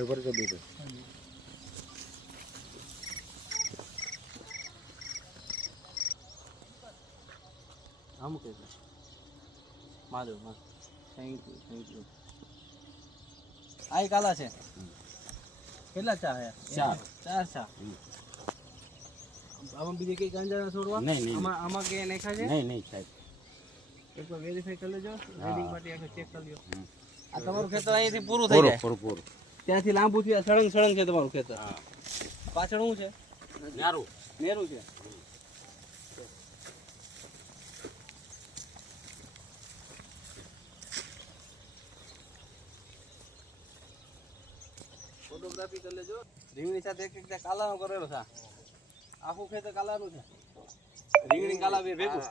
ઉપર કરી દીધું. આમ કે મારો માં થેન્ક યુ. આ કાલા છે. કેટલા ચા હે? ચાર ચા. આમાં બીજે કઈ ગાંજા છોડવા? નહીં. આમાં કે નાખ્યા છે? નહીં સાહેબ. એકવાર વેરીફાઈ કરી લેજો. રેડિંગ માટે આખો ચેક કરી લ્યો. આ તમારું ખેતર અહીંથી પૂરું થઈ જાય. પૂરું. ત્યાંથી લાંબુ થી સળંગ છે તમારું ખેતર. પાછળ શું છે? નેરું છે. ફોટોગ્રાફી કરી લેજો. રીંગણી સાથે એક કાલાનો કરેલો છે. આખું ખેતર કાલાનું છે. રીંગણી કાલા બે ભેગું.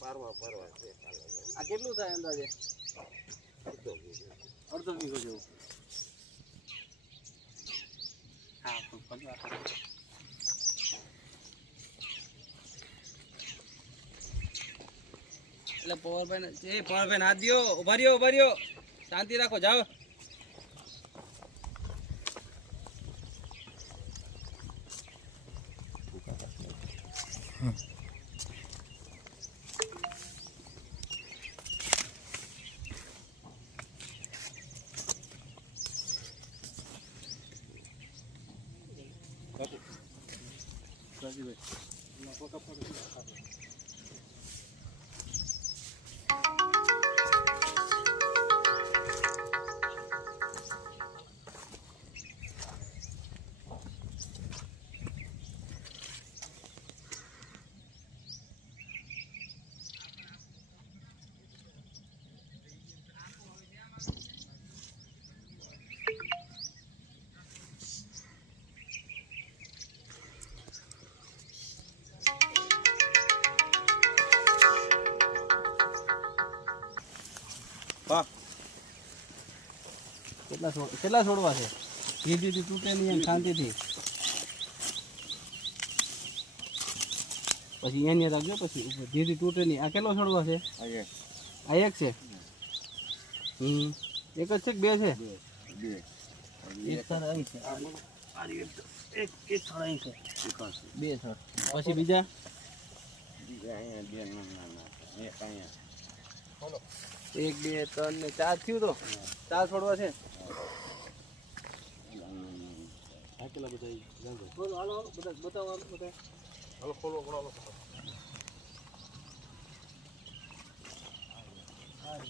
પરવા છે. આ કેટલું થાય અંદાજે? અડધો વીઘો જેવું. હા, એટલે પવનભાઈ હાથ દો. ઉભા રહ્યો. શાંતિ રાખો, જાઓ. કેટલા છોડવા છે? ધીરે તૂટે નહીં એમ શાંતિથી. પછી એની રાખજો. પછી ધીરે તૂટે નહીં. આ કેટલો છોડવા છે? આ એક છે. એક જ છે કે બે છે? એક સર અહીં છે. એક સર અહીં છે. બે સર. પછી બીજા? એક બે ત્રણ ને ચાર થયું. તો ચાર છોડવા છે. કેટલા બધા હાલો બતાવો બધા. હાલો ખોલો. હા.